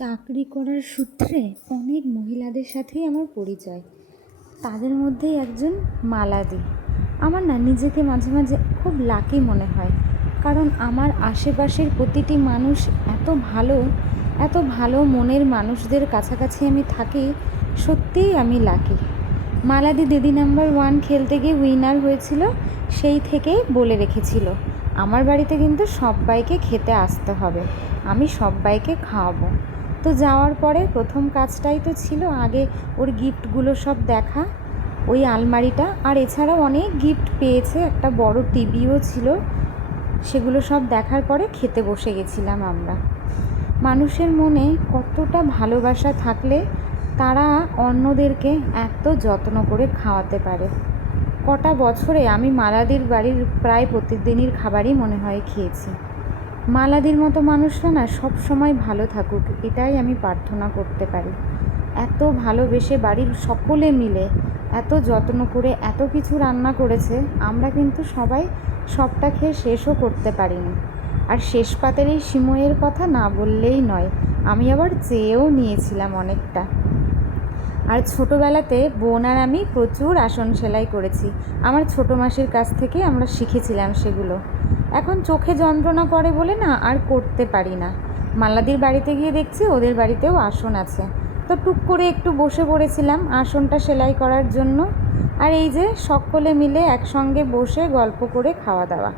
চাকরি করার সূত্রে অনেক মহিলাদের সাথেই আমার পরিচয়। তাদের মধ্যেই একজন মালাদি। আমার না নিজেকে মাঝে মাঝে খুব লাকি মনে হয়, কারণ আমার আশেপাশের প্রতিটি মানুষ এত ভালো মনের মানুষদের কাছাকাছি আমি থাকি। সত্যিই আমি লাকি। মালাদি দিদি নাম্বার 1 খেলতে গিয়ে উইনার হয়েছিল, সেই থেকেই বলে রেখেছিল আমার বাড়িতে কিন্তু সব্বাইকে খেতে আসতে হবে, আমি সব্বাইকে খাওয়াবো। তো যাওয়ার পরে প্রথম কাজটাই তো ছিল আগে ওর গিফটগুলো সব দেখা, ওই আলমারিটা, আর এছাড়াও অনেক গিফট পেয়েছে, একটা বড় টিভিও ছিল। সেগুলো সব দেখার পরে খেতে বসে গেছিলাম আমরা। মানুষের মনে কতটা ভালোবাসা থাকলে তারা অন্যদেরকে এত যত্ন করে খাওয়াতে পারে। কটা বছরে আমি মালাদির বাড়ির প্রায় প্রতিদিনের খাবারই মনে হয় খেয়েছি। মালাদির মতো মানুষরা না সব সময় ভালো থাকুক, এটাই আমি প্রার্থনা করতে পারি। এত ভালোবেসে বাড়ির সকলে মিলে এত যত্ন করে এত কিছু রান্না করেছে, আমরা কিন্তু সবাই সবটা খেয়ে শেষও করতে পারিনি। আর শেষ পাতের এই সিমইয়ের কথা না বললেই নয়, আমি আবার চেয়েও নিয়েছিলাম অনেকটা। আর ছোটোবেলাতে বোন আর আমি প্রচুর আসন সেলাই করেছি, আমার ছোটো মাসির কাছ থেকে আমরা শিখেছিলাম সেগুলো। এখন চোখে যন্ত্রণা করে বলে না আর করতে পারি না। মাল্লাদির বাড়িতে গিয়ে দেখছি ওদের বাড়িতেও আসন আছে, তো টুক করে একটু বসে পড়েছিলাম আসনটা সেলাই করার জন্য। আর এই যে সকলে মিলে একসঙ্গে বসে গল্প করে খাওয়া দাওয়া।